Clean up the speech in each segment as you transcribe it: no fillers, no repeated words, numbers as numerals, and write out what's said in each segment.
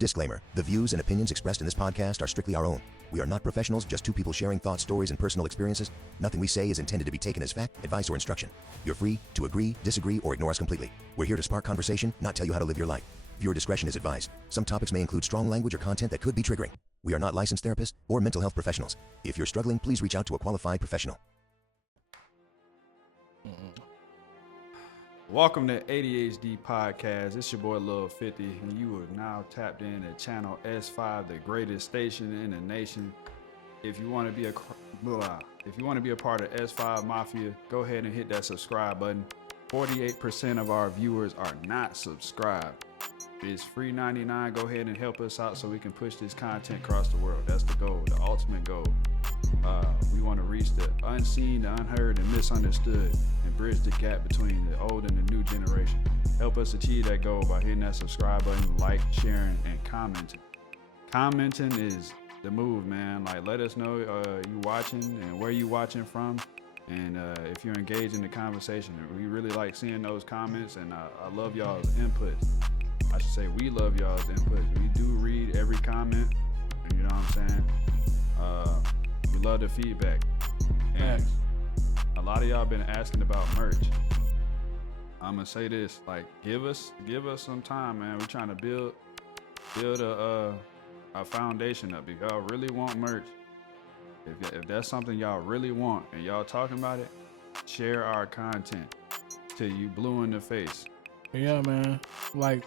Disclaimer: the views and opinions expressed in this podcast are strictly our own. We are not professionals, just two people sharing thoughts, stories, and personal experiences. Nothing we say is intended to be taken as fact, advice, or instruction. You're free to agree, disagree, or ignore us completely. We're here to spark conversation, not tell you how to live your life. Viewer discretion is advised. Some topics may include strong language or content that could be triggering. We are not licensed therapists or mental health professionals. If you're struggling, please reach out to a qualified professional. Welcome to ADHD Podcast. It's your boy Lil 50, and you are now tapped in at channel S5, the greatest station in the nation. If you want to be a part of S5 Mafia, go ahead and hit that subscribe button. 48% of our viewers are not subscribed. It's free 99. Go ahead and help us out so we can push this content across the world. That's the goal, the ultimate goal. We want to reach the unseen, the unheard, and misunderstood, and bridge the gap between the old and the new generation. Help us achieve that goal by hitting that subscribe button, like, sharing, and commenting. Commenting is the move, man. Like, let us know you watching and where you watching from, and if you're engaged in the conversation. We really like seeing those comments, and I love y'all's input. I should say we love y'all's input. We do read every comment, you know what I'm saying? We love the feedback. And a lot of y'all been asking about merch. I'm gonna say this, like, give us some time, man. We're trying to build a foundation up. If y'all really want merch, if that's something y'all really want and y'all talking about it, share our content till you blue in the face. Yeah, man. Like,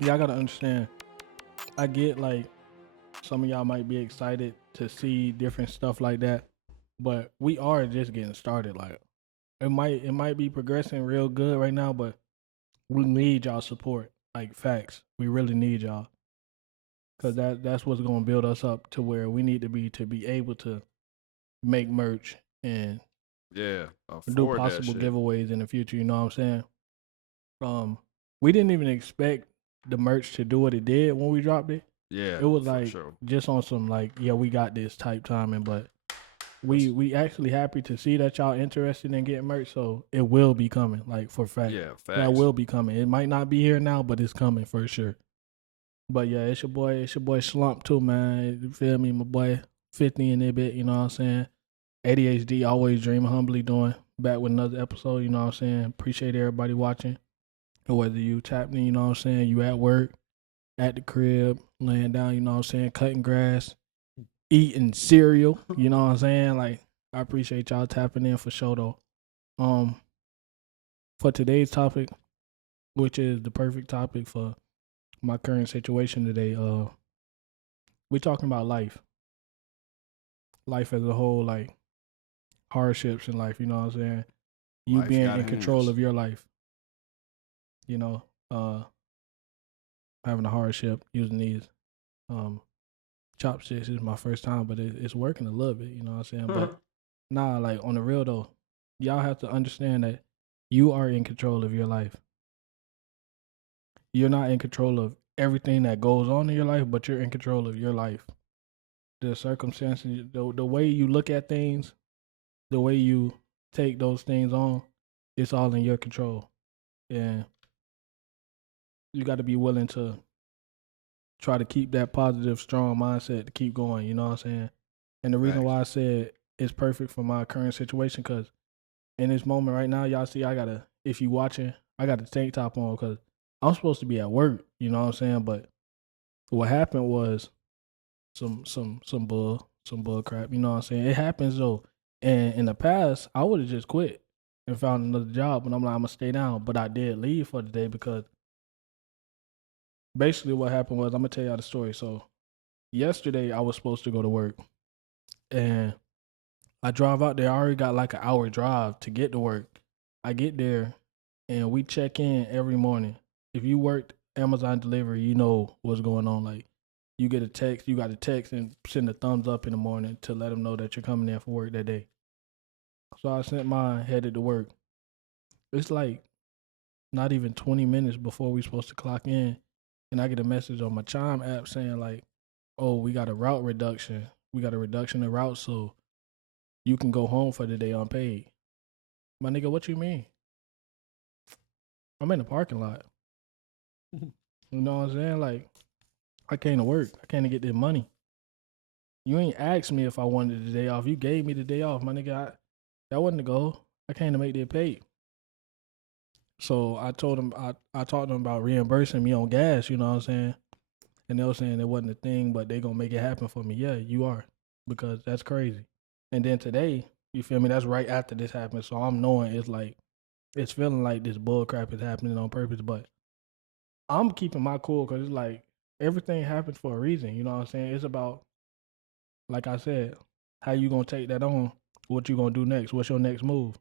y'all gotta understand. I get, like, some of y'all might be excited to see different stuff like that, but we are just getting started. Like, it might be progressing real good right now, but we need y'all support. Like, facts. We really need y'all, because that's what's gonna build us up to where we need to be able to make merch and do possible giveaways in the future. You know what I'm saying? We didn't even expect the merch to do what it did when we dropped it. Yeah, it was like just on some like, yeah, we got this type timing, but we actually happy to see that y'all interested in getting merch, so it will be coming, like, for fact. Yeah, facts. That will be coming. It might not be here now, but it's coming for sure. But yeah, it's your boy Slump too, man. You feel me? My boy 50 in there bit, you know what I'm saying? ADHD, always dreaming, humbly doing. Back with another episode, you know what I'm saying? Appreciate everybody watching. Whether you tapped in, you know what I'm saying, you at work, at the crib, laying down, you know what I'm saying, cutting grass, eating cereal, you know what I'm saying? Like, I appreciate y'all tapping in for sure though. For today's topic, which is the perfect topic for my current situation today, we're talking about life. Life as a whole, like hardships in life, you know what I'm saying? You Life being in control of your life. You know, having a hardship using these chopsticks is my first time, but it's working a little bit, you know what I'm saying? But nah, like, on the real though, y'all have to understand that you are in control of your life. You're not in control of everything that goes on in your life, but you're in control of your life. The circumstances, the way you look at things, the way you take those things on, it's all in your control. And you got to be willing to try to keep that positive, strong mindset to keep going, you know what I'm saying? And the reason why I said it's perfect for my current situation, because in this moment right now, y'all see, if you watching, I got the tank top on because I'm supposed to be at work, you know what I'm saying? But what happened was some bull crap, you know what I'm saying? It happens though. And in the past, I would have just quit and found another job, but I'm like, I'm going to stay down. But I did leave for the day because basically what happened was, I'm going to tell y'all the story. So yesterday I was supposed to go to work, and I drive out there. I already got like an hour drive to get to work. I get there and we check in every morning. If you worked Amazon delivery, you know what's going on. Like, you get a text, you got to text and send a thumbs up in the morning to let them know that you're coming in for work that day. So I sent mine, headed to work. It's like not even 20 minutes before we supposed to clock in, and I get a message on my Chime app saying like, oh, we got a route reduction. We got a reduction in routes, so you can go home for the day unpaid. My nigga, what you mean? I'm in the parking lot. You know what I'm saying? Like, I came to work. I came to get this money. You ain't asked me if I wanted the day off. You gave me the day off, my nigga. That wasn't the goal. I came to make that pay. So I told him, I talked to him about reimbursing me on gas, you know what I'm saying? And they were saying it wasn't a thing, but they gonna make it happen for me. Yeah, you are. Because that's crazy. And then today, you feel me? That's right after this happened. So I'm knowing it's feeling like this bull crap is happening on purpose, but I'm keeping my cool because it's like everything happens for a reason. You know what I'm saying? It's about, like I said, how you gonna take that on? What you gonna do next? What's your next move?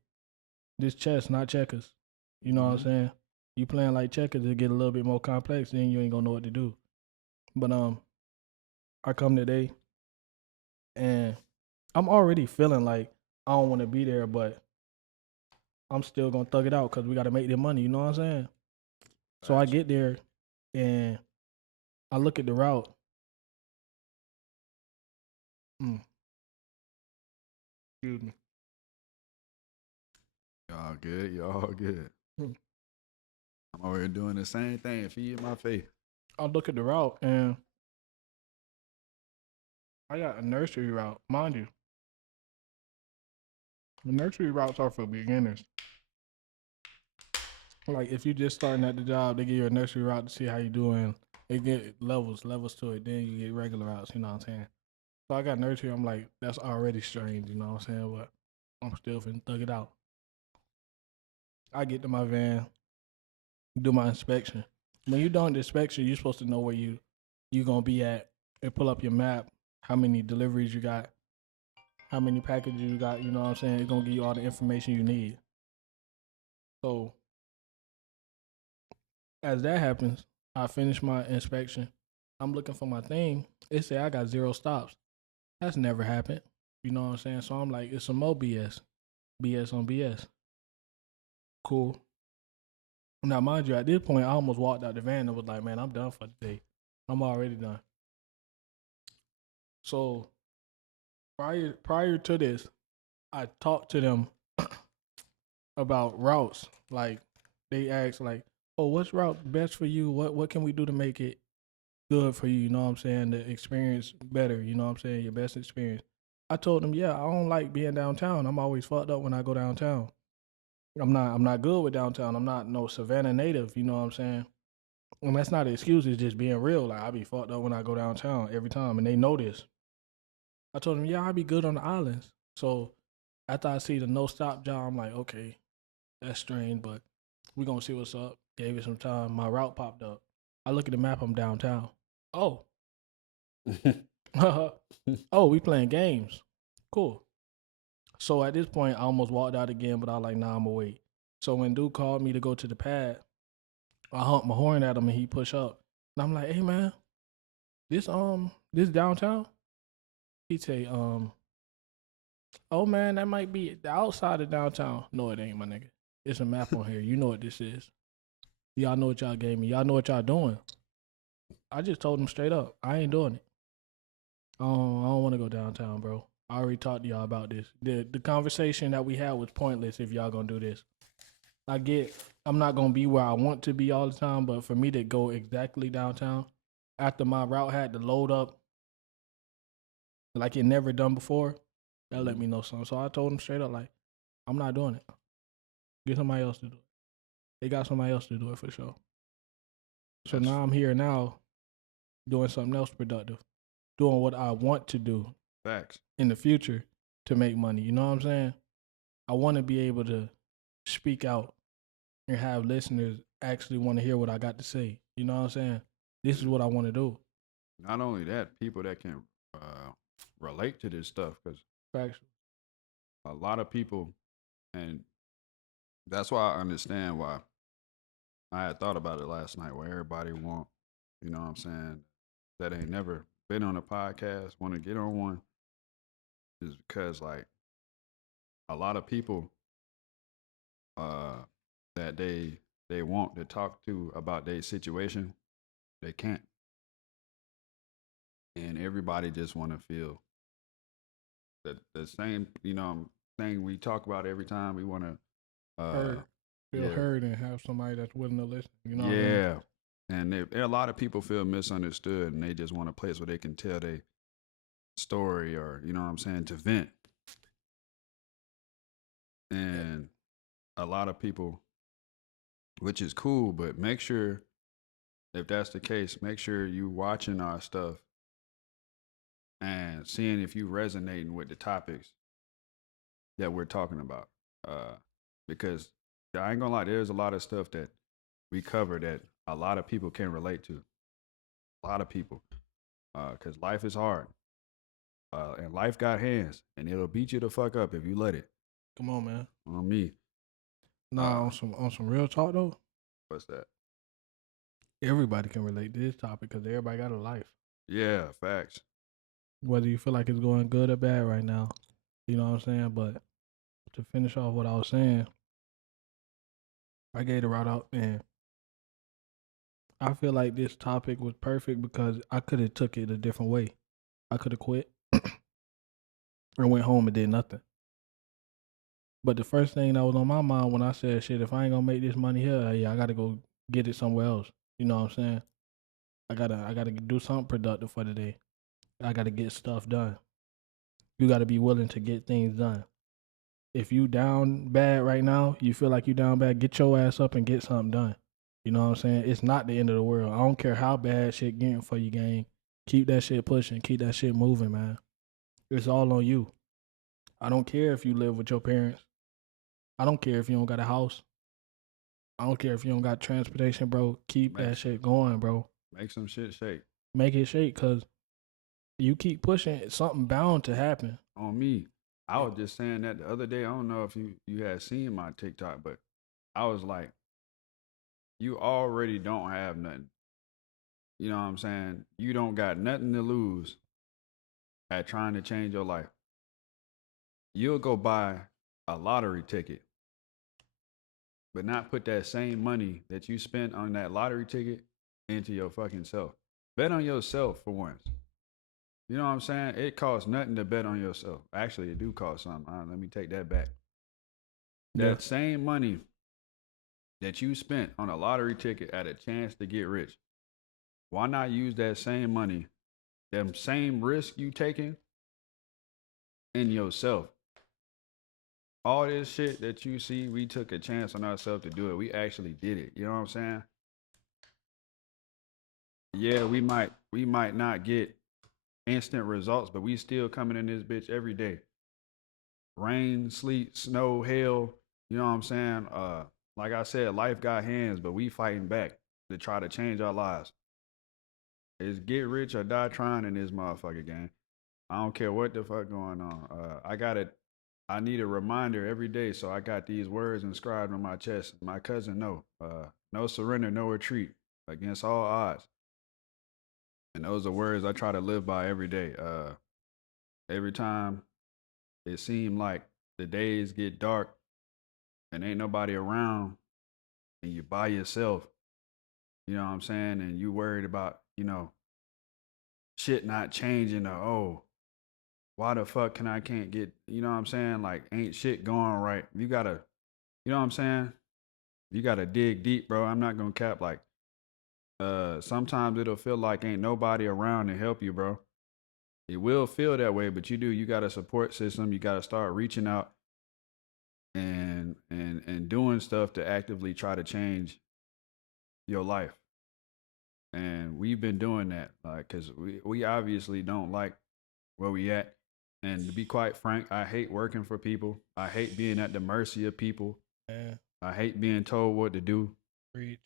This chess, not checkers. You know what I'm saying? You playing like checkers, it get a little bit more complex. Then you ain't gonna know what to do. But I come today and I'm already feeling like I don't want to be there, but I'm still gonna thug it out because we gotta make the money. You know what I'm saying? So I get there and I look at the route. Excuse me. Y'all good. Y'all good. Hmm. I'm already doing the same thing. Feed my faith. I look at the route and I got a nursery route, mind you. The nursery routes are for beginners. Like if you just starting at the job, they give you a nursery route to see how you doing. They get levels to it. Then you get regular routes. You know what I'm saying? So I got nursery. I'm like, that's already strange. You know what I'm saying? But I'm still finna thug it out. I get to my van, do my inspection. When you're doing the inspection, you're supposed to know where you gonna be at and pull up your map, how many deliveries you got, how many packages you got. You know what I'm saying? It's gonna give you all the information you need. So as that happens, I finish my inspection. I'm looking for my thing. It say I got 0 stops. That's never happened. You know what I'm saying? So I'm like, it's some more BS. BS on BS. Cool. Now, mind you, at this point, I almost walked out the van and was like, man, I'm done for the day. I'm already done. So prior to this, I talked to them about routes. Like they asked, like, oh, what's route best for you? What can we do to make it good for you? You know what I'm saying? The experience better. You know what I'm saying? Your best experience. I told them, yeah, I don't like being downtown. I'm always fucked up when I go downtown. I'm not good with downtown. I'm not no Savannah native. You know what I'm saying? And that's not an excuse. It's just being real. Like I be fucked up when I go downtown every time, and they know this. I told them, yeah, I be good on the islands. So after I see the no stop job, I'm like, okay, that's strange, but we gonna see what's up. Gave it some time. My route popped up. I look at the map. I'm downtown. Oh, oh, we playing games. Cool. So at this point, I almost walked out again, but I was like, nah, I'm gonna wait. So when dude called me to go to the pad, I honked my horn at him and he push up. And I'm like, hey man, this downtown? He say, oh man, that might be the outside of downtown. No, it ain't, my nigga. It's a map on here. You know what this is. Y'all know what y'all gave me. Y'all know what y'all doing. I just told him straight up, I ain't doing it. I don't want to go downtown, bro. I already talked to y'all about this. The conversation that we had was pointless if y'all gonna do this. I get I'm not gonna be where I want to be all the time, but for me to go exactly downtown after my route had to load up like it never done before, that let me know something. So I told him straight up, like, I'm not doing it. Get somebody else to do it. They got somebody else to do it for sure. So now I'm here now doing something else productive, doing what I want to do Facts. in the future to make money. You know what I'm saying? I want to be able to speak out and have listeners actually want to hear what I got to say. You know what I'm saying? This is what I want to do. Not only that, people that can relate to this stuff, because a lot of people, and that's why I understand why I had thought about it last night, where everybody want, you know what I'm saying, that ain't never been on a podcast, want to get on one, is because like a lot of people that they want to talk to about their situation, they can't, and everybody just want to feel the same, you know, thing we talk about every time. We want to Feel yeah, heard and have somebody that's willing to listen. You know what I mean? yeah, And a lot of people feel misunderstood, and they just want a place where they can tell their story, or you know what I'm saying, to vent. And a lot of people, which is cool, but make sure, if that's the case, make sure you watching our stuff and seeing if you resonating with the topics that we're talking about. Because I ain't gonna lie, there's a lot of stuff that we cover that a lot of people can relate to. A lot of people, because life is hard, and life got hands, and it'll beat you the fuck up if you let it. Come on, man. On me. Nah, on some real talk though. What's that? Everybody can relate to this topic because everybody got a life. Yeah, facts. Whether you feel like it's going good or bad right now, you know what I'm saying. But to finish off what I was saying, I gave the route out, and I feel like this topic was perfect because I could have took it a different way. I could have quit or went home and did nothing. But the first thing that was on my mind when I said, shit, if I ain't gonna make this money here, yeah, I gotta go get it somewhere else. You know what I'm saying? I gotta do something productive for the day. I gotta get stuff done. You gotta be willing to get things done. If you down bad right now, you feel like you down bad, get your ass up and get something done. You know what I'm saying? It's not the end of the world. I don't care how bad shit getting for you, gang. Keep that shit pushing. Keep that shit moving, man. It's all on you. I don't care if you live with your parents. I don't care if you don't got a house. I don't care if you don't got transportation, bro. Keep that shit going, bro. Make some shit shake. Make it shake, because you keep pushing, something bound to happen. On me. I was just saying that the other day. I don't know if you had seen my TikTok, but I was like, you already don't have nothing. You know what I'm saying? You don't got nothing to lose at trying to change your life. You'll go buy a lottery ticket, but not put that same money that you spent on that lottery ticket into your fucking self. Bet on yourself for once. You know what I'm saying? It costs nothing to bet on yourself. Actually, it do cost something. Let me take that back. That same money that you spent on a lottery ticket at a chance to get rich, why not use that same money, them same risk you taking, in yourself? All this shit that you see, we took a chance on ourselves to do it. We actually did it. You know what I'm saying? Yeah, we might not get instant results, but we still coming in this bitch every day. Rain, sleet, snow, hail. You know what I'm saying? Like I said, life got hands, but we fighting back to try to change our lives. It's get rich or die trying in this motherfucker game. I don't care what the fuck going on. I need a reminder every day, so I got these words inscribed on my chest. My cousin know. No surrender, no retreat, against all odds. And those are words I try to live by every day. Every time it seemed like the days get dark and ain't nobody around and you by yourself, you know what I'm saying? And you worried about, shit not changing, or, why the fuck can't get, you know what I'm saying? Like, ain't shit going right. You gotta, you know what I'm saying? You gotta dig deep, bro. I'm not gonna cap. Like, sometimes it'll feel like ain't nobody around to help you, bro. It will feel that way, but you got a support system. You got to start reaching out and doing stuff to actively try to change your life. And we've been doing that, like, cause we obviously don't like where we at. And to be quite frank, I hate working for people. I hate being at the mercy of people. Yeah. I hate being told what to do. Preach.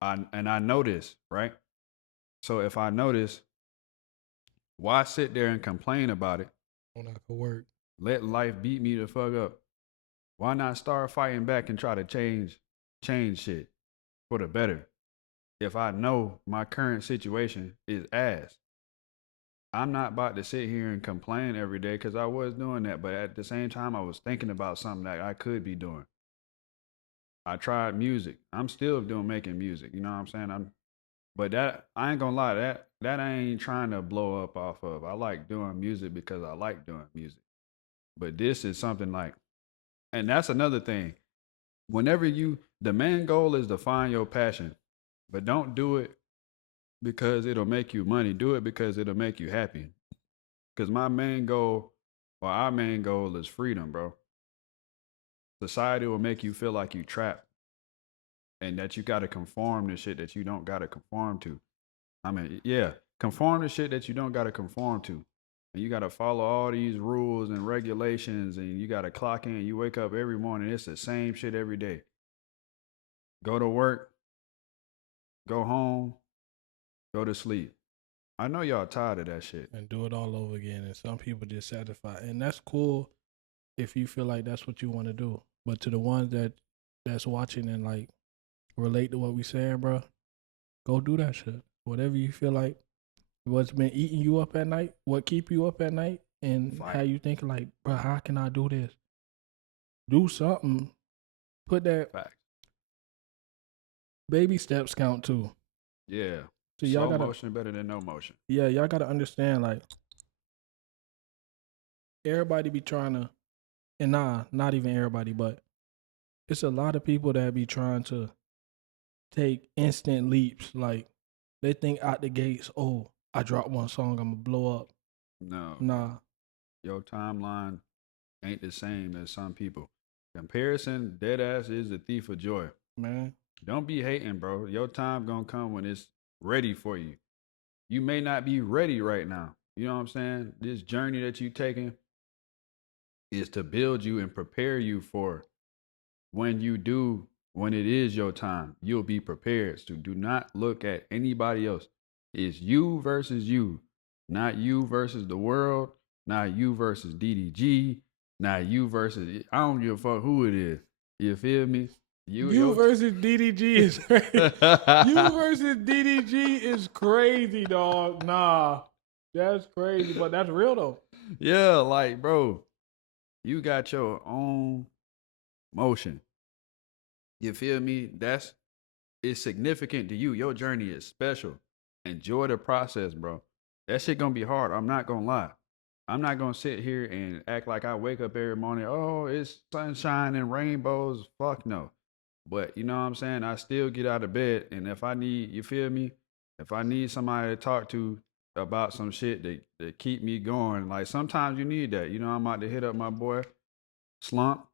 I know this, right? So if I know this, why sit there and complain about it? When I could work. Let life beat me the fuck up. Why not start fighting back and try to change shit for the better? If I know my current situation is ass, I'm not about to sit here and complain every day, because I was doing that. But at the same time, I was thinking about something that I could be doing. I tried music. I'm still making music. You know what I'm saying? But that, I ain't gonna lie, that I ain't trying to blow up off of. I like doing music because I like doing music. But this is something like, and that's another thing. Whenever the main goal is to find your passion. But don't do it because it'll make you money. Do it because it'll make you happy. Because my main goal, or our main goal, is freedom, bro. Society will make you feel like you trapped and that you got to conform to shit that you don't got to conform to. I mean, yeah, conform to shit that you don't got to conform to. And you got to follow all these rules and regulations, and you got to clock in. You wake up every morning, it's the same shit every day. Go to work, go home, go to sleep. I know y'all tired of that shit. And do it all over again. And some people just satisfy. And that's cool if you feel like that's what you want to do. But to the ones that's watching and like relate to what we saying, bro, go do that shit. Whatever you feel like, what's been eating you up at night, what keep you up at night, and how you thinking like, bro, how can I do this? Do something. Put that Fact. baby steps count too. Yeah. So y'all Slow gotta, motion better than no motion. yeah, y'all gotta understand like everybody be trying to, and not even everybody, but it's a lot of people that be trying to take instant leaps. Like they think out the gates, oh, I dropped one song, I'm gonna blow up. No. Nah, Your timeline ain't the same as some people. Comparison, dead ass is the thief of joy. man. Don't be hating, bro. Your time gonna come when it's ready for you. You may not be ready right now. You know what I'm saying? This journey that you taking is to build you and prepare you for when it is your time, you'll be prepared. So do not look at anybody else. It's you versus you, not you versus the world, not you versus DDG, not you versus, I don't give a fuck who it is. You feel me? You versus DDG is crazy. You versus DDG is crazy, dog. Nah, that's crazy, but that's real though. Yeah, like, bro, you got your own motion. You feel me? It's significant to you. Your journey is special. Enjoy the process, bro. That shit gonna be hard. I'm not gonna lie. I'm not gonna sit here and act like I wake up every morning. Oh, it's sunshine and rainbows. Fuck no. But you know what I'm saying? I still get out of bed, and if I need, you feel me? If I need somebody to talk to about some shit that keep me going, like sometimes you need that. You know, I'm about to hit up my boy Slump,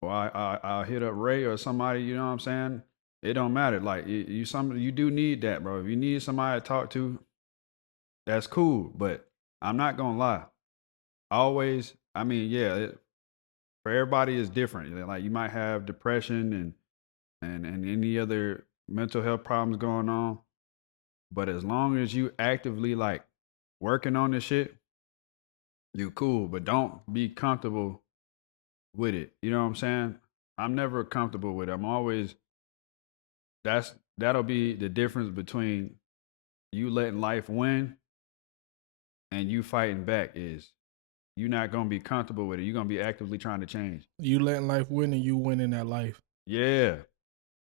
or I'll hit up Ray or somebody. You know what I'm saying? It don't matter. Like you do need that, bro. If you need somebody to talk to, that's cool. But I'm not gonna lie. Always, I mean, yeah, for everybody is different. Like you might have depression and any other mental health problems going on. But as long as you actively like working on this shit, you cool. But don't be comfortable with it. You know what I'm saying? I'm never comfortable with it. I'm always that'll be the difference between you letting life win and you fighting back is you're not gonna be comfortable with it. You're gonna be actively trying to change. You letting life win and you winning that life. Yeah.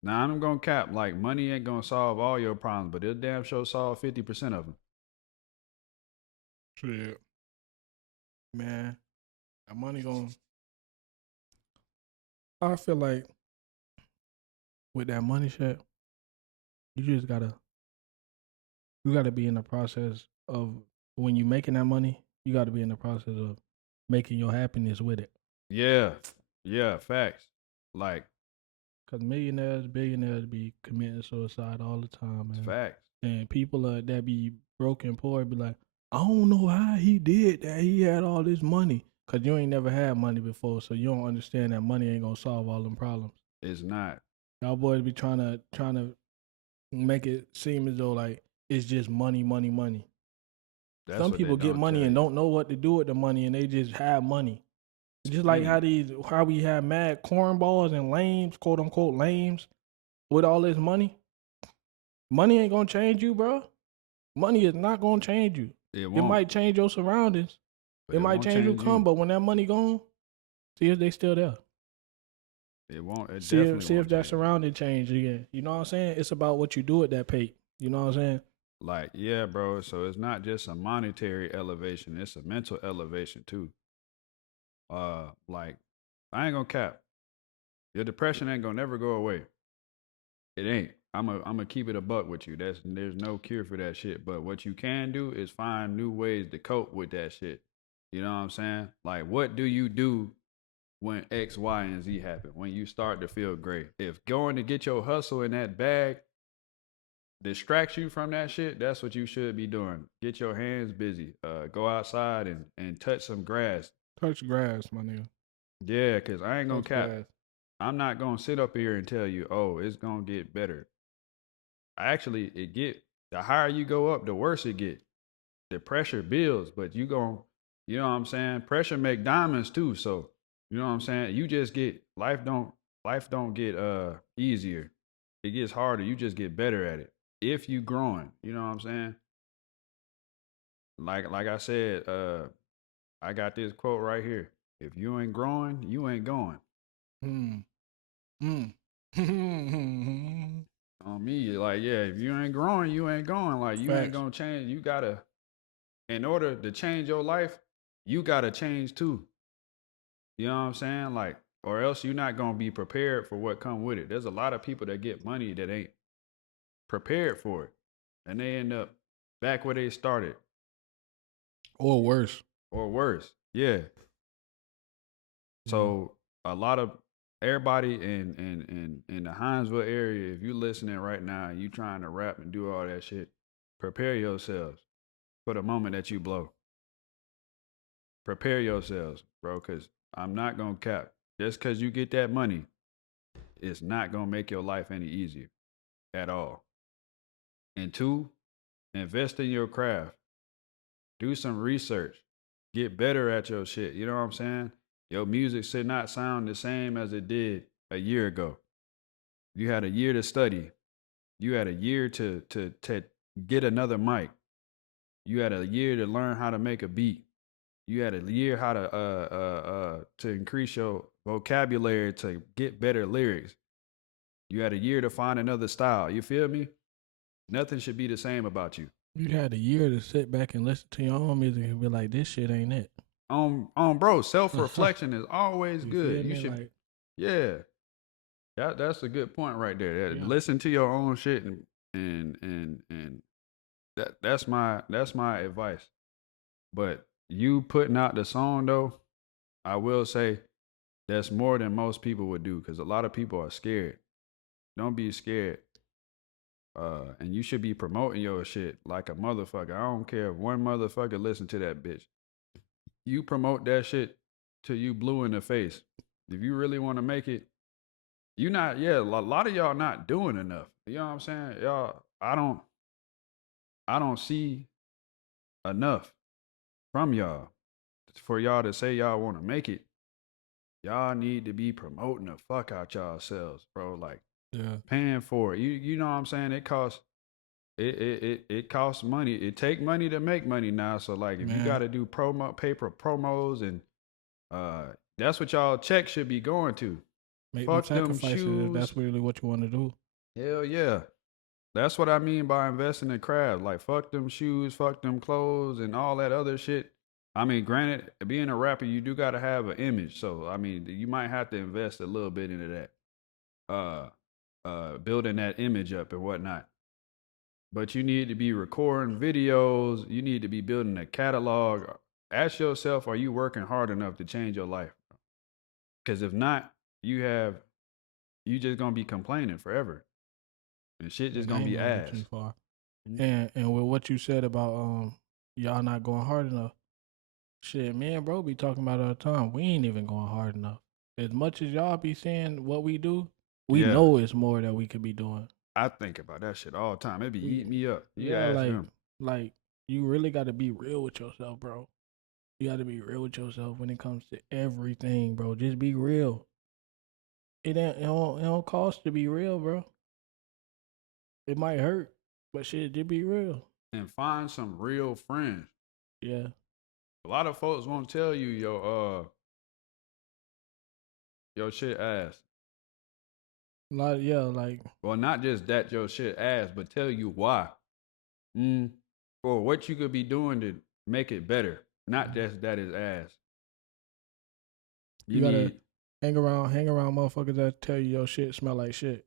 Now I'm gonna cap like money ain't gonna solve all your problems, but it damn sure solve 50% of them. Shit, man, that money going. I feel like with that money shit, you just gotta be in the process of when you making that money. You gotta be in the process of making your happiness with it. Yeah. Yeah, facts. Like Cause millionaires, billionaires be committing suicide all the time, man. facts. And people that be broke and poor be like, I don't know how he did that. He had all this money. Cause you ain't never had money before, so you don't understand that money ain't gonna solve all them problems. It's not. Y'all boys be trying to make it seem as though like it's just money, money, money. That's Some what people they get don't money tell and you. don't know what to do with the money, and they just have money. Just like how we have mad cornballs and lames, quote unquote lames, with all this money. Money ain't gonna change you, bro. Money is not gonna change you. It It won't. might change your surroundings. But It might won't change who come, you. but when that money gone, see if they still there. It won't. It See definitely if won't that change you. surrounding change again. You know what I'm saying? It's about what you do with that pay. You know what I'm saying? Like, yeah, bro. So it's not just a monetary elevation, it's a mental elevation too. Like, I ain't gonna cap. Your depression ain't gonna never go away. It ain't. I'm a keep it a buck with you. There's no cure for that shit. But what you can do is find new ways to cope with that shit. You know what I'm saying? Like, what do you do when X, Y, and Z happen? When you start to feel great? If going to get your hustle in that bag distracts you from that shit, that's what you should be doing. Get your hands busy. Go outside and touch some grass. Touch grass, my nigga. Yeah, cause I ain't gonna Touch cap. grass. I'm not gonna sit up here and tell you, oh, it's gonna get better. Actually, the higher you go up, the worse it get. The pressure builds, but you know what I'm saying? Pressure make diamonds too. So, you know what I'm saying? You just get life don't get easier. It gets harder. You just get better at it. If you growing, you know what I'm saying? Like I said, I got this quote right here. If you ain't growing, you ain't going. Mm. On me, like, yeah, if you ain't growing, you ain't going. Like, you ain't Facts. gonna change. You gotta, in order to change your life, you gotta change too. You know what I'm saying? Like, or else you're not gonna be prepared for what come with it. There's a lot of people that get money that ain't prepared for it, and they end up back where they started Or worse. or worse. Yeah. So a lot of everybody in the Hinesville area, if you listening right now and you trying to rap and do all that shit, prepare yourselves for the moment that you blow. Prepare yourselves, bro, because I'm not gonna cap. Just because you get that money, it's not gonna make your life any easier at all. And two, invest in your craft. Do some research. Get better at your shit. You know what I'm saying? Your music should not sound the same as it did a year ago. You had a year to study. You had a year to get another mic. You had a year to learn how to make a beat. You had a year how to increase your vocabulary to get better lyrics. You had a year to find another style. You feel me? Nothing should be the same about you. You had a year to sit back and listen to your own music and be like, this shit ain't it. Bro, self-reflection is always You good. feel You me? should, Like, yeah. That's a good point right there. yeah. Listen to your own shit and that's my advice. But you putting out the song though, I will say that's more than most people would do because a lot of people are scared. Don't be scared. And you should be promoting your shit like a motherfucker. I don't care if one motherfucker listen to that bitch. You promote that shit till you blue in the face. If you really want to make it, you not, yeah, a lot of y'all not doing enough. You know what I'm saying? Y'all, I don't see enough from y'all for y'all to say y'all want to make it. Y'all need to be promoting the fuck out y'all selves, bro. Like Yeah. paying for it. You know what I'm saying? It costs it costs money. It take money to make money now. So like if you Man. gotta do paper promos and that's what y'all check should be going to. Make Fuck them them sacrifices if shoes. that's really what you want to do. Hell yeah. That's what I mean by investing in craft. Like fuck them shoes, fuck them clothes, and all that other shit. I mean, granted, being a rapper, you do gotta have an image. So I mean, you might have to invest a little bit into that. Building that image up and whatnot. But you need to be recording videos. You need to be building a catalog. Ask yourself, are you working hard enough to change your life? Because if not, you just gonna be complaining forever, and shit just gonna be ass. Too far. And with what you said about y'all not going hard enough, shit, me and bro be talking about it all the time. We ain't even going hard enough. As much as y'all be saying what we do, we Yeah. know it's more that we could be doing. I think about that shit all the time. It be eating me up. You Yeah, ask like them. like you really got to be real with yourself, bro. You got to be real with yourself when it comes to everything, bro. Just be real. It don't cost to be real, bro. It might hurt, but shit, just be real. And find some real friends. Yeah. A lot of folks won't tell you your shit ass. Like Well, not just that your shit ass, but tell you why. Or what you could be doing to make it better. Not just that is ass. you gotta hang around motherfuckers that tell you your shit smell like shit.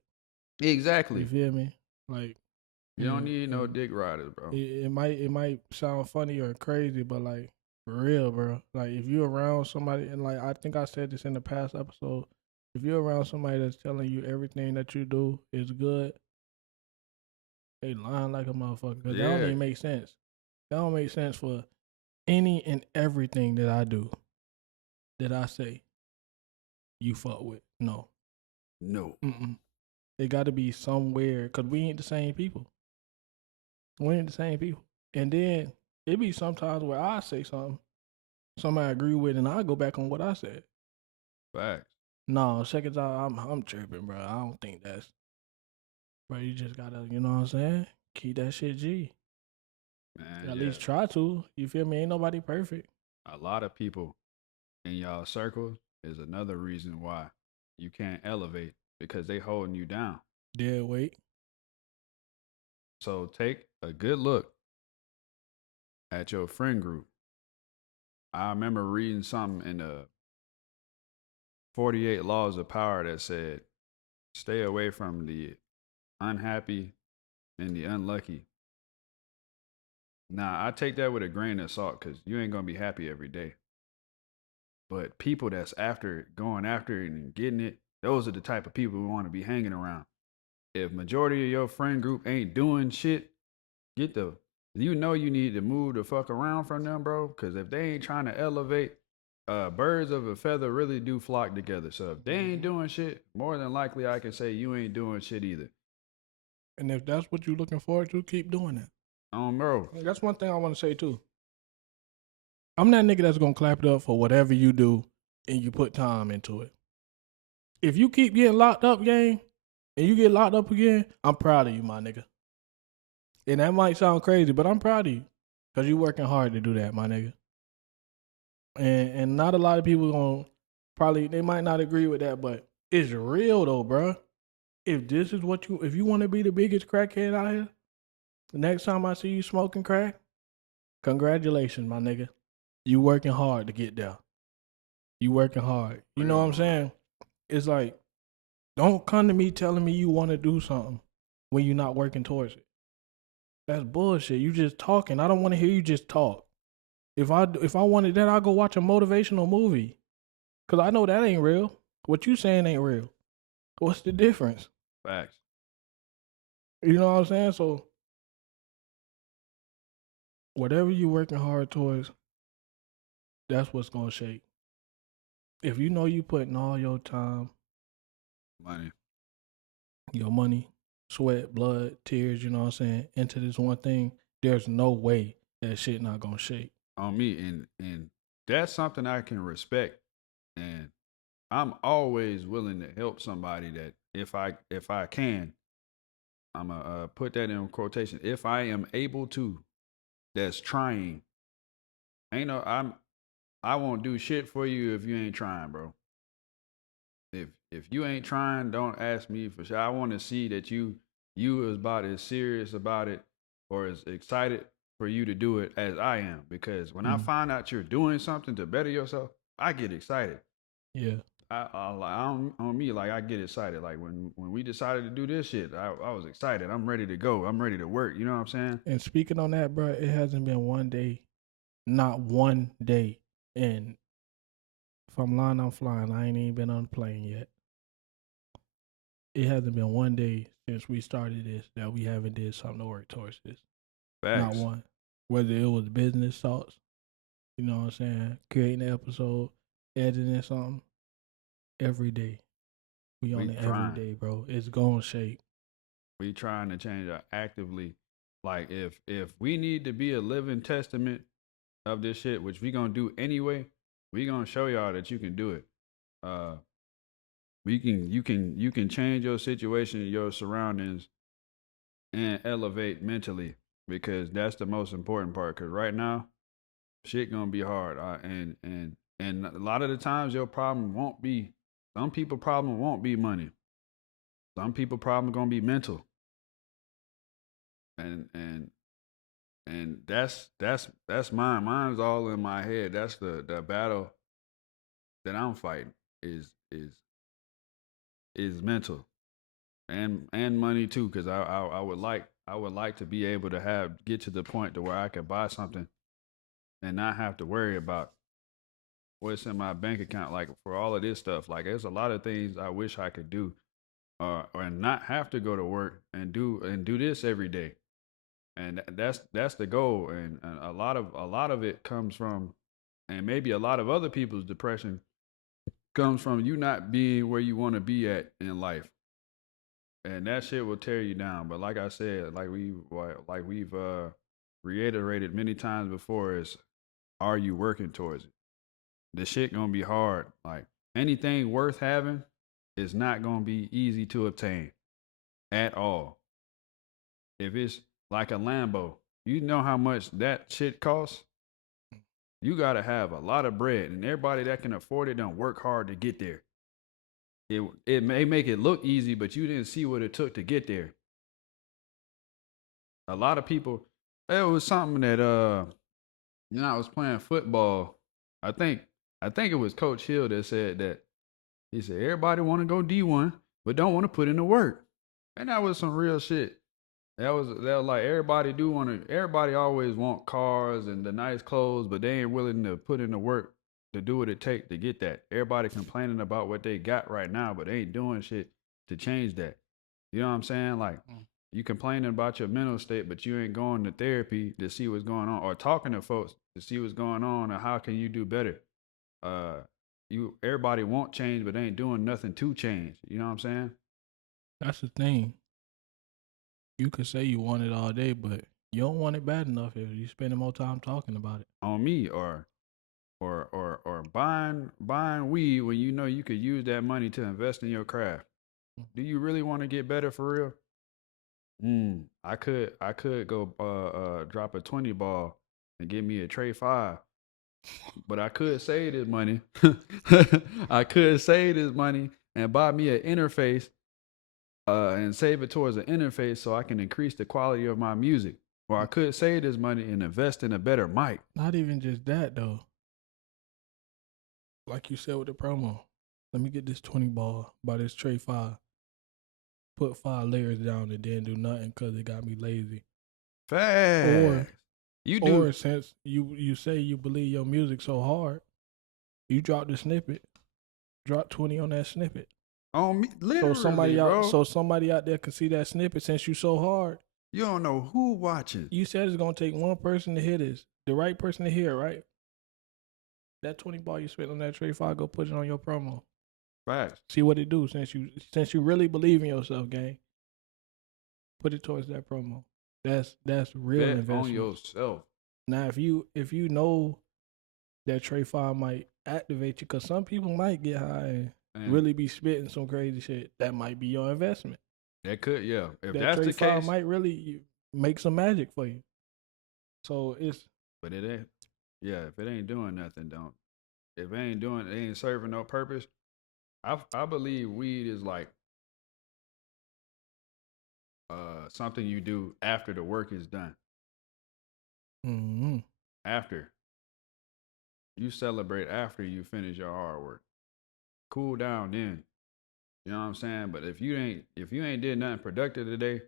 Exactly. You feel me? Like You don't and, need no and dick riders, bro. it might sound funny or crazy, but like for real, bro. Like if you're around somebody, and like I think I said this in the past episode, if you're around somebody that's telling you everything that you do is good, they lying like a motherfucker. Cause that don't Yeah, even make sense. That don't make sense for any and everything that I do, that I say you fuck with. No. no. Mm-mm. It got to be somewhere, cause we ain't the same people. We ain't the same people. And then it be sometimes where I say something I agree with, and I go back on what I said. Facts. No, second time I'm tripping, bro. I don't think that's. Bro, you just gotta, you know what I'm saying? Keep that shit G. Man, At yeah. least try to. You feel me? Ain't nobody perfect. A lot of people in y'all circle is another reason why you can't elevate because they holding you down. Dead weight. So take a good look at your friend group. I remember reading something in the 48 Laws of Power that said, stay away from the unhappy and the unlucky. Now, I take that with a grain of salt because you ain't going to be happy every day. But people that's after going after it and getting it, those are the type of people we want to be hanging around. If majority of your friend group ain't doing shit, you know you need to move the fuck around from them, bro. Because if they ain't trying to elevate, birds of a feather really do flock together. So if they ain't doing shit, more than likely I can say you ain't doing shit either. And if that's what you're looking forward to, keep doing that. Bro. That's one thing I want to say too. I'm that nigga that's gonna clap it up for whatever you do and you put time into it. If you keep getting locked up, gang, and you get locked up again, I'm proud of you, my nigga. And that might sound crazy, but I'm proud of you. Cause you working hard to do that, my nigga. And not a lot of people gonna probably they might not agree with that, but it's real though, bro. If this is what if you want to be the biggest crackhead out here, the next time I see you smoking crack, congratulations, my nigga. You working hard to get there. You working hard. You know what I'm saying? It's like, don't come to me telling me you want to do something when you're not working towards it. That's bullshit. You just talking. I don't want to hear you just talk. If I wanted that, I'll go watch a motivational movie. Cause I know that ain't real. What you saying ain't real. What's the difference? Facts. You know what I'm saying? So whatever you working hard towards, that's what's gonna shake. If you know you putting all your time, Money. your money, sweat, blood, tears, you know what I'm saying, into this one thing, there's no way that shit not gonna shake. On me. And that's something I can respect. And I'm always willing to help somebody that if I can, I'm gonna put that in quotation. If I am able to, that's trying. Ain't no I won't do shit for you if you ain't trying, bro. If you ain't trying, don't ask me for shit. I want to see that you is about as serious about it or as excited for you to do it as I am. Because when I find out you're doing something to better yourself, I get excited. Yeah. On me, like I get excited. Like when we decided to do this shit, I was excited. I'm ready to go. I'm ready to work. You know what I'm saying? And speaking on that, bro, it hasn't been one day, not one day. And if I'm lying, I'm flying. I ain't even been on a plane yet. It hasn't been one day since we started this that we haven't did something to work towards this. Not Facts. one. Whether it was business thoughts, you know what I'm saying, creating an episode, editing something, every day. We on it every day, bro. It's gonna shake. We trying to change actively. Like if we need to be a living testament of this shit, which we gonna do anyway, we gonna show y'all that you can do it. You can change your situation, your surroundings, and elevate mentally because that's the most important part. Because right now, shit gonna be hard, and a lot of the times your problem won't be. Some people problem won't be money. Some people problem gonna be mental, and that's mine. Mine's all in my head. That's the battle that I'm fighting is mental. and money too, because I would like to be able to get to the point to where I could buy something and not have to worry about what's in my bank account. Like for all of this stuff, like there's a lot of things I wish I could do, or not have to go to work and do this every day. And that's the goal. And a lot of it comes from, and maybe a lot of other people's depression comes from you not being where you want to be at in life, and that shit will tear you down. But like I said, like we've reiterated many times before, is are you working towards it? The shit gonna be hard. Like anything worth having is not gonna be easy to obtain at all. If it's like a Lambo, you know how much that shit costs. You gotta have a lot of bread, and everybody that can afford it don't work hard to get there. It may make it look easy, but you didn't see what it took to get there. A lot of people. It was something that I was playing football. I think it was Coach Hill that said that. He said everybody want to go D1, but don't want to put in the work, and that was some real shit. That was like everybody always want cars and the nice clothes, but they ain't willing to put in the work to do what it take to get that. Everybody complaining about what they got right now, but they ain't doing shit to change that. You know what I'm saying? Like you complaining about your mental state, but you ain't going to therapy to see what's going on, or talking to folks to see what's going on, or how can you do better. Everybody want change, but they ain't doing nothing to change. You know what I'm saying? That's the thing. You could say you want it all day, but you don't want it bad enough if you spending more time talking about it. On me, or buying weed when you know you could use that money to invest in your craft. Do you really want to get better for real? I could go drop a 20 ball and get me a 𝐀.𝐃.𝐃, but I could save this money. I could save this money and buy me an interface, and save it towards an interface so I can increase the quality of my music. Or I could save this money and invest in a better mic. Not even just that though. Like you said with the promo, let me get this 20 ball, buy this 𝐀.𝐃.𝐃, put 5 layers down and then do nothing because it got me lazy. Facts. Or since you say you believe your music so hard, you drop the snippet, drop 20 on that snippet. On me, literally, so somebody out there can see that snippet. Since you so hard, you don't know who watching. You said it's gonna take one person to hear this, the right person to hear it, right? That 20 ball you spent on that 𝐀.𝐃.𝐃, go put it on your promo. Facts. See what it do. Since you really believe in yourself, gang, put it towards that promo. That's real Bet investment on yourself. Now, if you know that 𝐀.𝐃.𝐃 might activate you, because some people might get high and really be spitting some crazy shit, that might be your investment. That could, yeah. If that that's the 𝐀.𝐃.𝐃 case, might really make some magic for you. So it's. But it ain't. Yeah, if it ain't doing nothing, don't. If it ain't serving no purpose. I believe weed is like something you do after the work is done. Mm-hmm. After you celebrate, after you finish your hard work, cool down then. You know what I'm saying? But if you ain't did nothing productive today,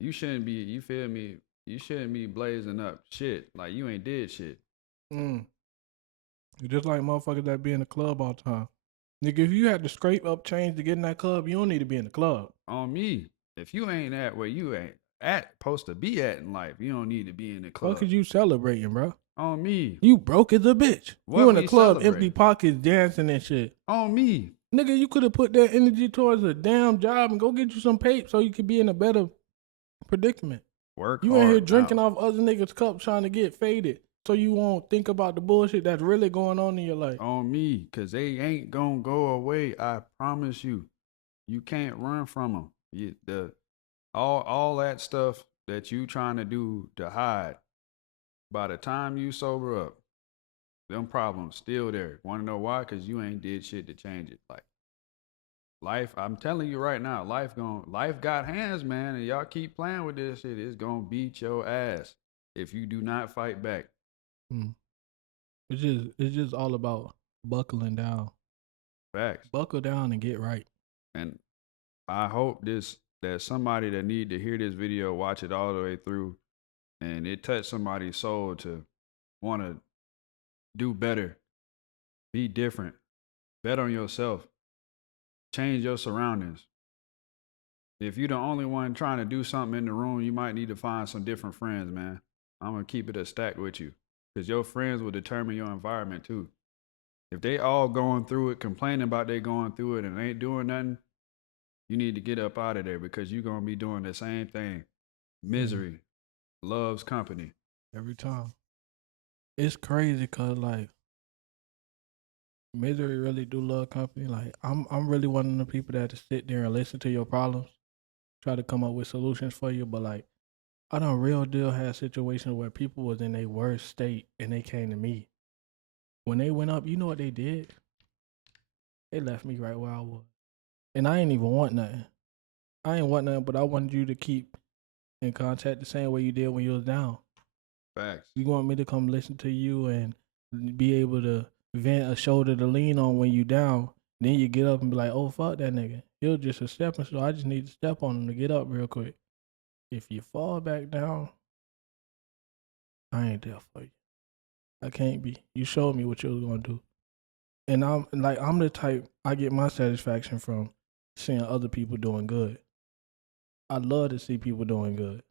you shouldn't be. You feel me? You shouldn't be blazing up shit like you ain't did shit. Just like motherfuckers that be in the club all the time. Nigga, if you had to scrape up change to get in that club, you don't need to be in the club. On me, if you ain't at where you ain't supposed to be at in life, you don't need to be in the club. What could you celebrating, bro? On me. You broke as a bitch. You in the club, empty pockets, dancing and shit. On me. Nigga, you could have put that energy towards a damn job and go get you some paper so you could be in a better predicament. Work you hard. You in here drinking off other niggas' cups trying to get faded so you won't think about the bullshit that's really going on in your life. On me, because they ain't going to go away. I promise you. You can't run from them. All that stuff that you trying to do to hide, by the time you sober up, them problems still there. Want to know why? Because you ain't did shit to change it. Like life, I'm telling you right now, life got hands, man, and y'all keep playing with this shit. It's gonna beat your ass if you do not fight back. It's just all about buckling down. Facts. Buckle down and get right. And I hope that somebody that need to hear this video watch it all the way through, and it touch somebody's soul to want to do better, be different, bet on yourself, change your surroundings. If you're the only one trying to do something in the room, you might need to find some different friends, man. I'm gonna keep it a stack with you, because your friends will determine your environment too. If they all going through it, complaining about they going through it and ain't doing nothing, you need to get up out of there, because you're gonna be doing the same thing. Misery loves company. Every time. It's crazy because like misery really do love company. Like I'm really one of the people that to sit there and listen to your problems, try to come up with solutions for you. But like I don't real deal have situations where people was in their worst state and they came to me. When they went up, you know what they did? They left me right where I was. And I ain't even want nothing. I ain't want nothing, but I wanted you to keep in contact the same way you did when you was down. Facts. You want me to come listen to you and be able to vent, a shoulder to lean on when you down. Then you get up and be like, oh, fuck that nigga. He was just a stepping stone. I just need to step on him to get up real quick. If you fall back down, I ain't there for you. I can't be. You showed me what you was going to do. And I'm the type, I get my satisfaction from seeing other people doing good. I love to see people doing good.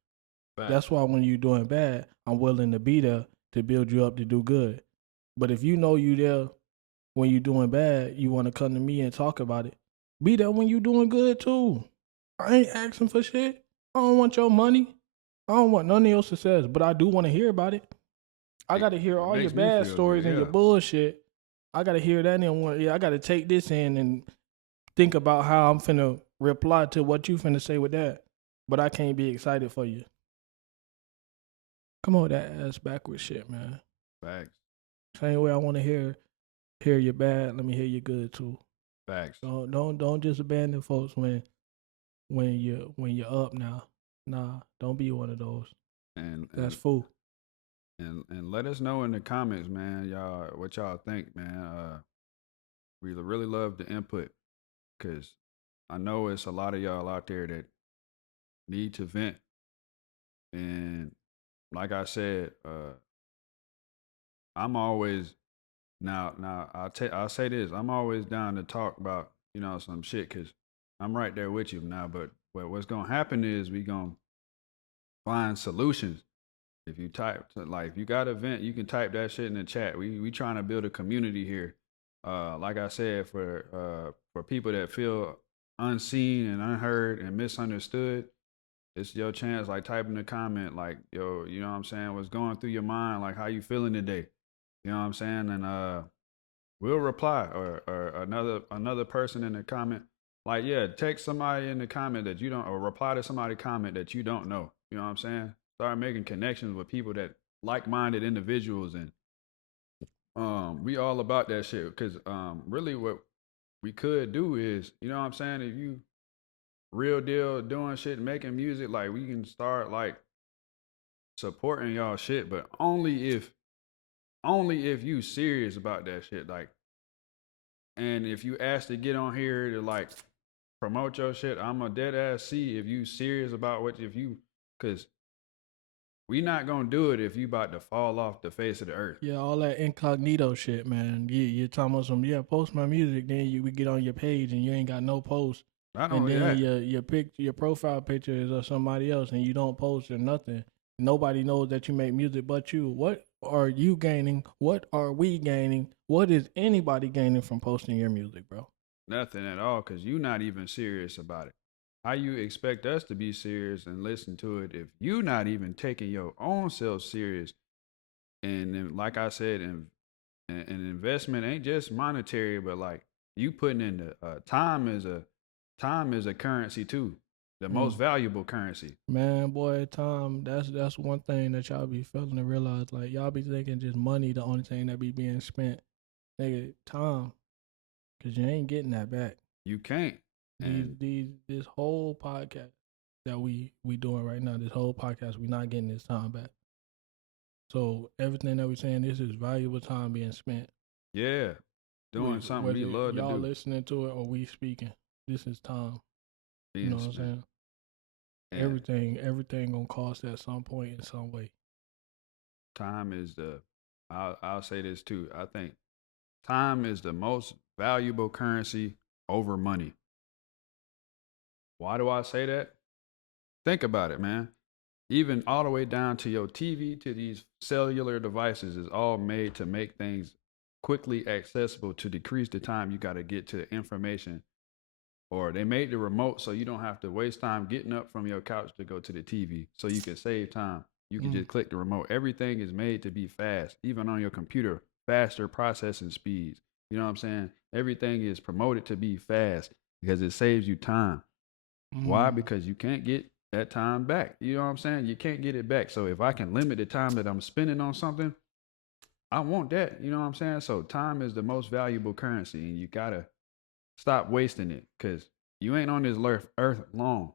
Facts. That's why when you're doing bad, I'm willing to be there to build you up to do good. But if you know you there when you're doing bad, you want to come to me and talk about it. Be there when you're doing good too. I ain't asking for shit. I don't want your money. I don't want none of your success, but I do want to hear about it. I got to hear all your makes me bad feel stories good, and your yeah. bullshit. I got to hear that and I got to take this in and think about how I'm finna reply to what you finna say with that. But I can't be excited for you. Come on with that ass backwards shit, man. Facts. Same way I want to hear you bad. Let me hear you good too. Facts. Don't just abandon folks when you're up now. Nah, don't be one of those. And That's fool. and let us know in the comments, man, y'all, what y'all think, man. We really love the input, because I know it's a lot of y'all out there that need to vent. And like I said, I'm always now I'll say this, I'm always down to talk about, some shit, because I'm right there with you now. But what's gonna happen is we gonna find solutions. If you type, like, if you got a vent, you can type that shit in the chat. We trying to build a community here. Like I said, for people that feel unseen and unheard and misunderstood, it's your chance. Like, type in the comment, like, yo, you know what I'm saying, what's going through your mind, like, how you feeling today, you know what I'm saying, and we'll reply, or another person in the comment, like, yeah, text somebody in the comment that you don't, or reply to somebody comment that you don't know, you know what I'm saying. Start making connections with people that like-minded individuals, and we all about that shit, because really what we could do is, you know what I'm saying, if you real deal doing shit, making music, like, we can start like supporting y'all shit, but only if you serious about that shit, like, and if you ask to get on here to like promote your shit, I'm a dead ass see if you serious about because we not gonna do it if you about to fall off the face of the earth. Yeah, all that incognito shit, man. You're talking about some, post my music, then we get on your page and you ain't got no post. Not And only then that, your profile picture is of somebody else and you don't post or nothing. Nobody knows that you make music but you. What are you gaining? What are we gaining? What is anybody gaining from posting your music, bro? nothing at all, because you not even serious about it. How you expect us to be serious and listen to it if you not even taking your own self serious? And then, like I said, an investment ain't just monetary, but like, you putting in the time is a currency too, the most valuable currency. Man, boy, time, that's one thing that y'all be failing to realize. Like, y'all be thinking just money the only thing that be being spent. Nigga, time. Cause you ain't getting that back. You can't. And This whole podcast that we doing right now, this whole podcast, we not getting this time back. So everything that we saying, this is valuable time being spent. yeah, doing something we love to y'all do. listening to it or we speaking, this is time. You know what I'm saying? And Everything gonna cost at some point in some way. time is I'll say this too. I think time is the most valuable currency over money. Why do I say that? Think about it, man. Even all the way down to your TV, to these cellular devices, is all made to make things quickly accessible to decrease the time you got to get to information. Or they made the remote so you don't have to waste time getting up from your couch to go to the TV, so you can save time. You can just click the remote. Everything is made to be fast, even on your computer, faster processing speeds. You know what I'm saying? Everything is promoted to be fast because it saves you time. Why? Because you can't get that time back. You know what I'm saying? You can't get it back. So if I can limit the time that I'm spending on something, I want that. You know what I'm saying? So time is the most valuable currency, and you gotta stop wasting it, because you ain't on this earth long.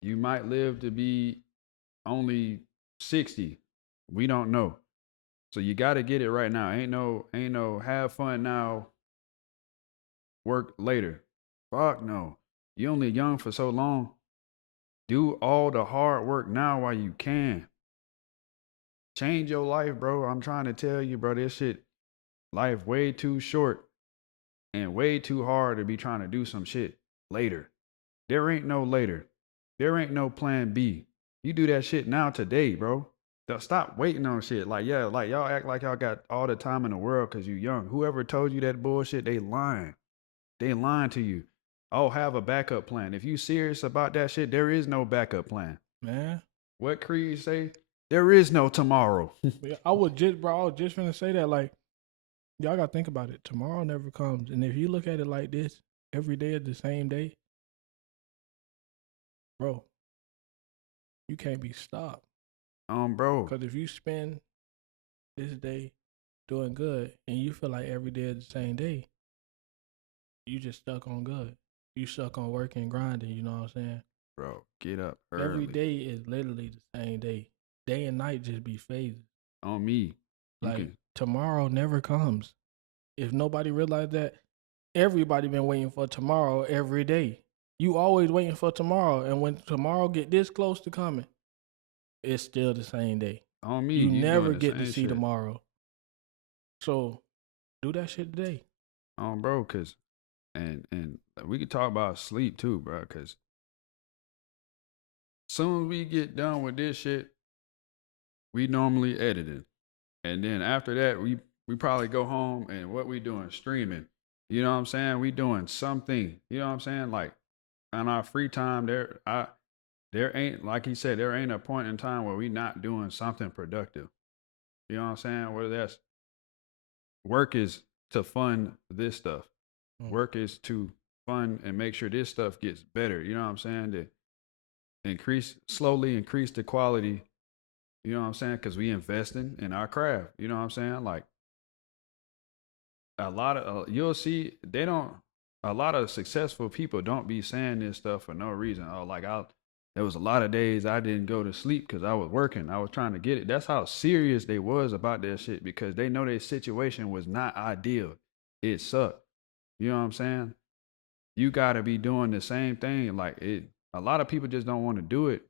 You might live to be only 60. We don't know. So you gotta get it right now. Ain't no have fun now, work later. Fuck no. You only young for so long. Do all the hard work now while you can. Change your life, bro. I'm trying to tell you, bro, this shit, life way too short and way too hard to be trying to do some shit later. There ain't no later. There ain't no plan B. You do that shit now today, bro. Stop waiting on shit. Like, yeah, like y'all act like y'all got all the time in the world because you young. Whoever told you that bullshit, they lying. They lying to you. Oh, have a backup plan. If you serious about that shit, there is no backup plan. Man. What Creed say? There is no tomorrow. I was just finna say that. Like, y'all gotta think about it. Tomorrow never comes. And if you look at it like this, every day is the same day, bro, you can't be stopped. Bro. Because if you spend this day doing good and you feel like every day is the same day, you just stuck on good. You stuck on working and grinding, you know what I'm saying? Bro, get up early. Every day is literally the same day. Day and night just be phases. On me. Like, tomorrow never comes. If nobody realized that, everybody been waiting for tomorrow every day. You always waiting for tomorrow, and when tomorrow get this close to coming, it's still the same day. On me. You never get to see tomorrow. So do that shit today. Bro, cause and we could talk about sleep too, bro, cause soon as we get done with this shit, we normally edit it. And then after that, we probably go home, and what we doing? Streaming. You know what I'm saying? We doing something. You know what I'm saying? Like, on our free time, there ain't, like he said, there ain't a point in time where we not doing something productive. You know what I'm saying? Whether that's work is to fund this stuff. Work is to fund and make sure this stuff gets better. You know what I'm saying? To slowly increase the quality. You know what I'm saying? Because we investing in our craft. You know what I'm saying? Like, a lot of you'll see a lot of successful people don't be saying this stuff for no reason. Oh, like, there was a lot of days I didn't go to sleep because I was working. I was trying to get it. That's how serious they was about that shit, because they know their situation was not ideal. It sucked. You know what I'm saying? You got to be doing the same thing. Like, a lot of people just don't want to do it.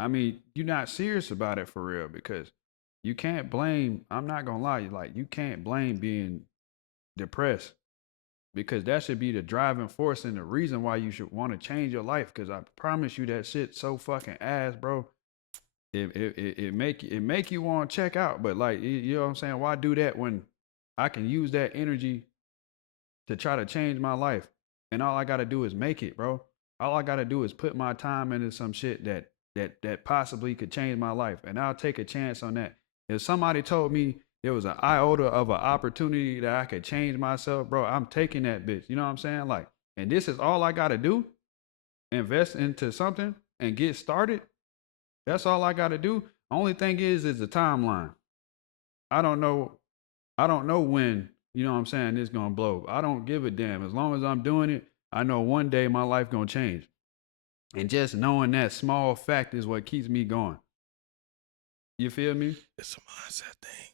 I mean, you're not serious about it for real, because you can't blame, I'm not going to lie, like, you can't blame being depressed, because that should be the driving force and the reason why you should want to change your life. Because I promise you, that shit so fucking ass, bro. It make you want to check out. But, like, you know what I'm saying? Why do that when I can use that energy to try to change my life? And all I got to do is make it, bro. All I got to do is put my time into some shit that possibly could change my life. And I'll take a chance on that. If somebody told me there was an iota of an opportunity that I could change myself, bro, I'm taking that bitch. You know what I'm saying? Like, and this is all I got to do. Invest into something and get started. That's all I got to do. Only thing is the timeline. I don't know when, you know what I'm saying, it's going to blow. I don't give a damn. As long as I'm doing it, I know one day my life going to change. And just knowing that small fact is what keeps me going. You feel me? It's a mindset thing.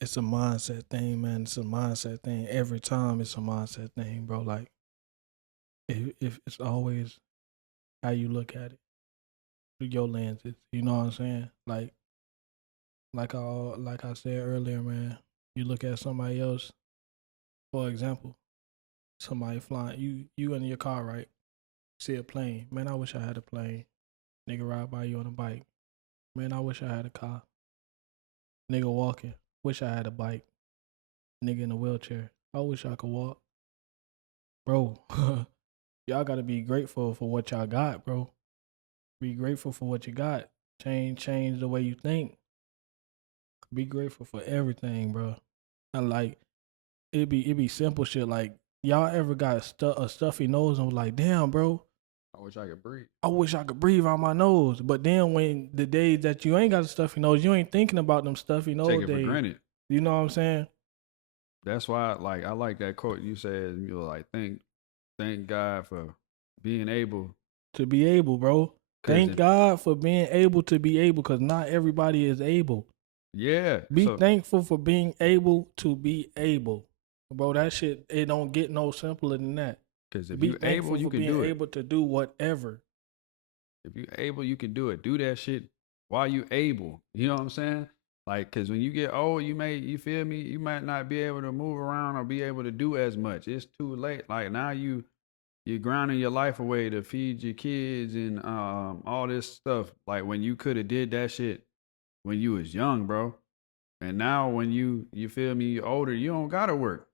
It's a mindset thing, man. It's a mindset thing. Every time it's a mindset thing, bro. Like, if it's always how you look at it through your lenses. You know what I'm saying? Like I said earlier, man. You look at somebody else, for example, somebody flying. You in your car, right? See a plane. Man, I wish I had a plane. Nigga ride by you on a bike. Man, I wish I had a car. Nigga walking. Wish I had a bike. Nigga in a wheelchair. I wish I could walk. Bro, y'all gotta be grateful for what y'all got, bro. Be grateful for what you got. Change the way you think. Be grateful for everything, bro. And like it be simple shit. Like y'all ever got a stuffy nose and was like, damn, bro, I wish I could breathe. I wish I could breathe out my nose. But then when the days that you ain't got a stuffy nose, you ain't thinking about them stuffy nose Take it for days. granted. You know what I'm saying? That's why, like, I like that quote you said. You were like, thank God for being able. To be able, bro. Thank God for being able to be able, because not everybody is able. Yeah. Be thankful for being able to be able. Bro, that shit, it don't get no simpler than that. Because if Be you're thankful able, you for can being do it. able to do whatever. If you're able, you can do it. Do that shit while you able. You know what I'm saying? Like, because when you get old, you feel me? You might not be able to move around or be able to do as much. It's too late. Like, now you're grounding your life away to feed your kids and all this stuff. Like, when you could have did that shit when you was young, bro. And now when you feel me, you're older, you don't gotta work.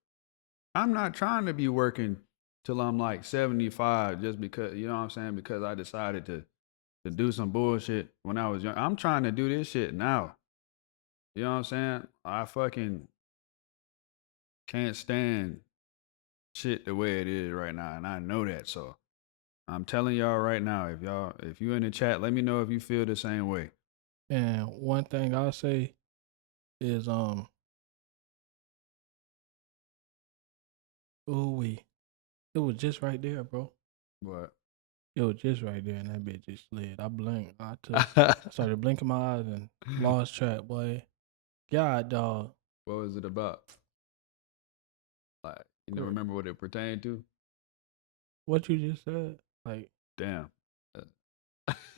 I'm not trying to be working till I'm like 75 just because, you know what I'm saying? Because I decided to do some bullshit when I was young. I'm trying to do this shit now. You know what I'm saying? I fucking can't stand shit the way it is right now, and I know that. So I'm telling y'all right now, if you in the chat, let me know if you feel the same way. And one thing I'll say is it was just right there, bro. What? It was just right there, and that bitch just slid. I blinked. I started blinking my eyes and lost track, boy. God, dog. What was it about? Like, you never remember what it pertained to? What you just said? Like, Damn.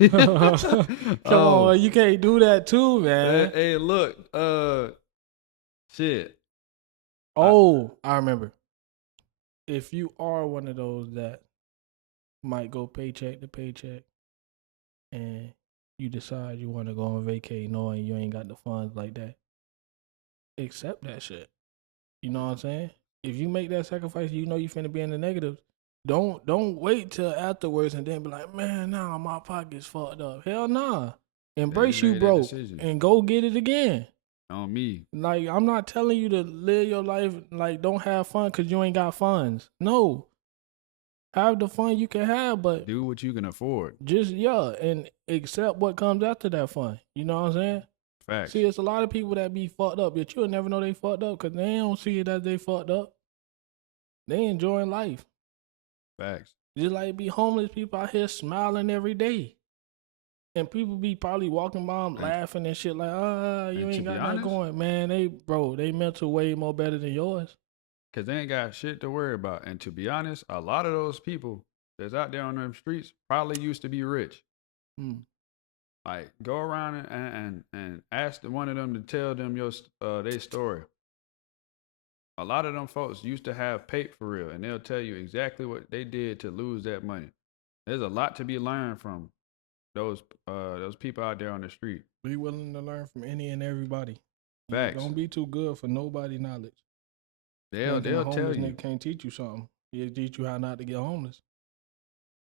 come on, you can't do that too, man. Hey, look, shit. I remember. If you are one of those that might go paycheck to paycheck and you decide you want to go on vacay knowing you ain't got the funds like that, accept that shit. You know what I'm saying? If you make that sacrifice, you know you finna be in the negatives. Don't wait till afterwards and then be like, man, nah, my pocket's fucked up. Hell nah. Embrace you broke and go get it again. On me. Like, I'm not telling you to live your life like don't have fun because you ain't got funds. No. Have the fun you can have, but do what you can afford. Just and accept what comes after that fun. You know what I'm saying? Facts. See, it's a lot of people that be fucked up, but you'll never know they fucked up because they don't see it as they fucked up. They enjoying life. Facts. Just like be homeless people out here smiling every day. And people be probably walking by them laughing and shit like, you ain't got nothing going. Man, they mental way more better than yours. Because they ain't got shit to worry about. And to be honest, a lot of those people that's out there on them streets probably used to be rich. Like, go around and ask one of them to tell them their story. A lot of them folks used to have paid for real, and they'll tell you exactly what they did to lose that money. There's a lot to be learned from those people out there on the street. Be willing to learn from any and everybody. Facts. Don't be too good for nobody knowledge. They'll tell you. Nigga can't teach you something. He'll teach you how not to get homeless.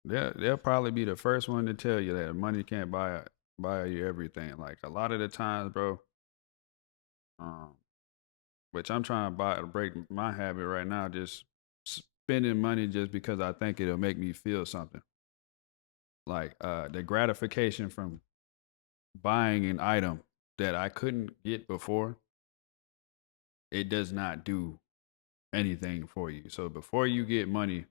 They'll probably be the first one to tell you that money can't buy you everything. Like, a lot of the times, bro. Which I'm trying to break my habit right now, just spending money just because I think it'll make me feel something. Like, the gratification from buying an item that I couldn't get before, it does not do anything for you. So before you get money,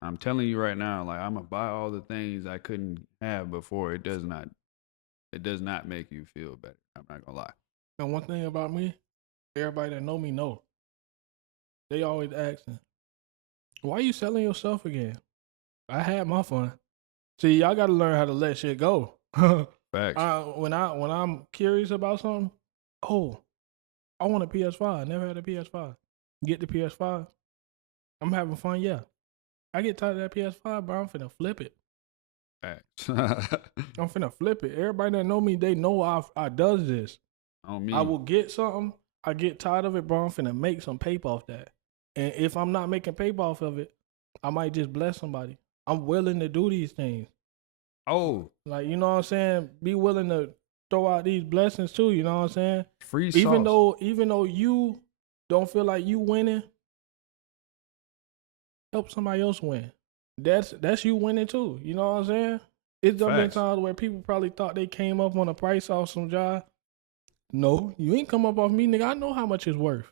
I'm telling you right now, like, I'm gonna buy all the things I couldn't have before. It does not make you feel better. I'm not gonna lie. And one thing about me, everybody that know me know. They always asking, why are you selling yourself again? I had my fun. See, y'all got to learn how to let shit go. Facts. When I'm curious about something, oh, I want a PS5. I never had a PS5. Get the PS5. I'm having fun. Yeah, I get tired of that PS5, bro. I'm finna flip it. Facts. I'm finna flip it. Everybody that know me, they know I does this. On me. I will get something. I get tired of it, bro. I'm finna make some paper off that. And if I'm not making paper off of it, I might just bless somebody. I'm willing to do these things. Oh, Like, you know what I'm saying? Be willing to throw out these blessings too, you know what I'm saying? free Even sauce. though you don't feel like you winning, help somebody else win. That's you winning too. You know what I'm saying? It's done been Facts. times where people probably thought they came up on a price off some job. No, you ain't come up off me, nigga. I know how much it's worth.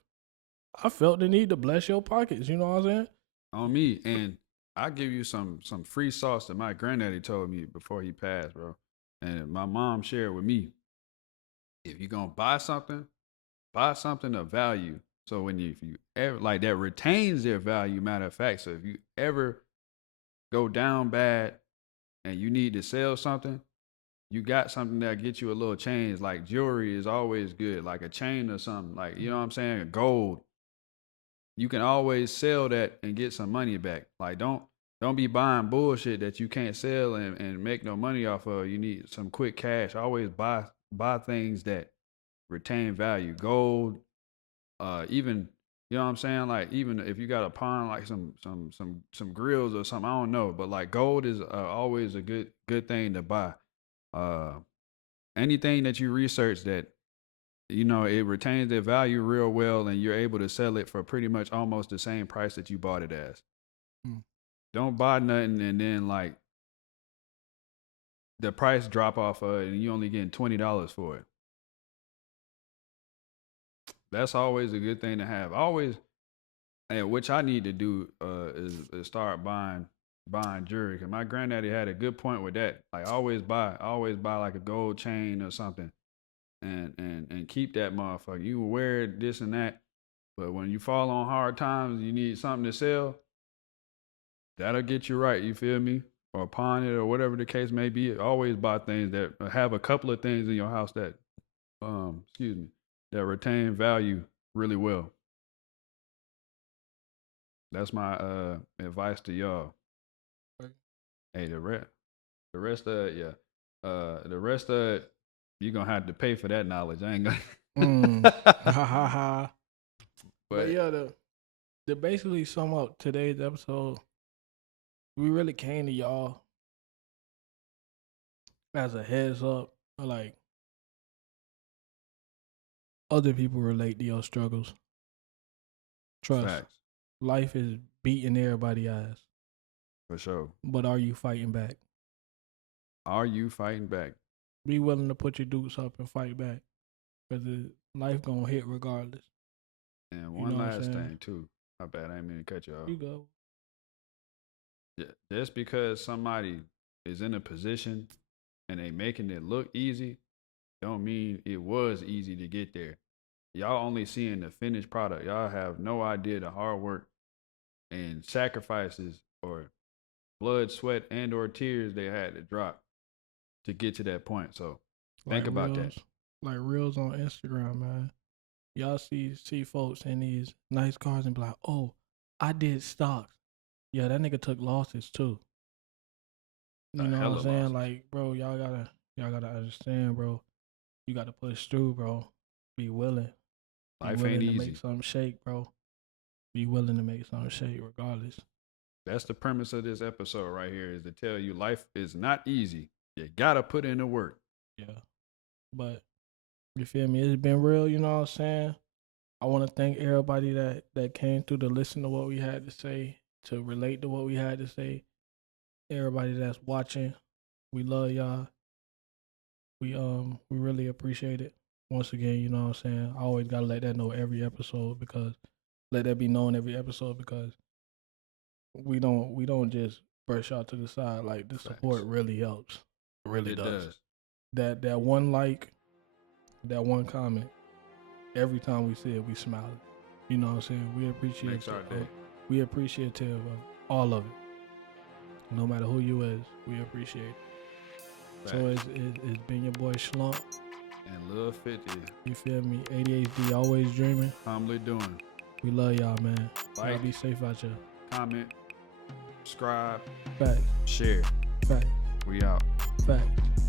I felt the need to bless your pockets. You know what I'm saying? On me. And I give you some free sauce that my granddaddy told me before he passed, bro. And my mom shared with me. If you're gonna buy something of value. So if you ever like that retains their value, matter of fact. So if you ever go down bad and you need to sell something, you got something that gets you a little change. Like jewelry is always good, like a chain or something. Like, you know what I'm saying? Gold. You can always sell that and get some money back. Like don't be buying bullshit that you can't sell and make no money off of. You need some quick cash. Always buy things that retain value. Gold, even, you know what I'm saying? Like, even if you got a pawn, like some grills or something, I don't know, but like gold is always a good thing to buy. Uh, anything that you research that, you know, it retains their value real well, and you're able to sell it for pretty much almost the same price that you bought it as. Don't buy nothing and then like the price drop off of it and you only getting $20 for it. That's always a good thing to have. Always, and which I need to do is start buying jewelry. Cause my granddaddy had a good point with that. Like always buy like a gold chain or something, and keep that motherfucker. You will wear this and that, but when you fall on hard times, you need something to sell. That'll get you right. You feel me? Or pawn it or whatever the case may be. Always buy things that have a couple of things in your house that, that retain value really well. That's my advice to y'all. Right. Hey, the rest of it, yeah. The rest of it, you're gonna have to pay for that knowledge. I ain't gonna. Ha ha ha. But But yeah, to basically sum up today's episode, we really came to y'all as a heads up. Like, other people relate to your struggles. Trust. facts, Life is beating everybody's ass. for sure. But are you fighting back? Are you fighting back? Be willing to put your dukes up and fight back. Because life gonna hit regardless. And You one know what I'm last saying? thing too. My bad, I didn't mean to cut you off. You go. Just because somebody is in a position and they making it look easy, don't mean it was easy to get there. Y'all only seeing the finished product. Y'all have no idea the hard work and sacrifices or blood, sweat, and or tears they had to drop to get to that point. So think about that. Like reels on Instagram, man. Y'all see folks in these nice cars and be like, oh, I did stocks. Yeah, that nigga took losses too. You know what I'm saying? Losses. Like, bro, y'all gotta understand, bro. You gotta push through, bro. Be willing. Life willing ain't to easy. make something shake, bro. Be willing to make something shake regardless. That's the premise of this episode right here, is to tell you life is not easy. You gotta put in the work. Yeah. But you feel me? It's been real, you know what I'm saying? I want to thank everybody that came through to listen to what we had to say, to relate to what we had to say. Everybody that's watching, we love y'all. We really appreciate it. Once again, you know what I'm saying? I always gotta let that know every episode, because let that be known every episode, because we don't just brush out to the side. Like, the support really helps. It really does. That one like, that one comment, every time we see it, we smile. You know what I'm saying? We appreciate Makes our day. We appreciative of all of it. No matter who you is, we appreciate it. So it's been your boy Slump. And Lil 50. You feel me? ADHD, always dreaming. Humbly doing. We love y'all, man. Y'all Like, be safe out here. comment, subscribe, Facts. share. Facts. We out. Facts.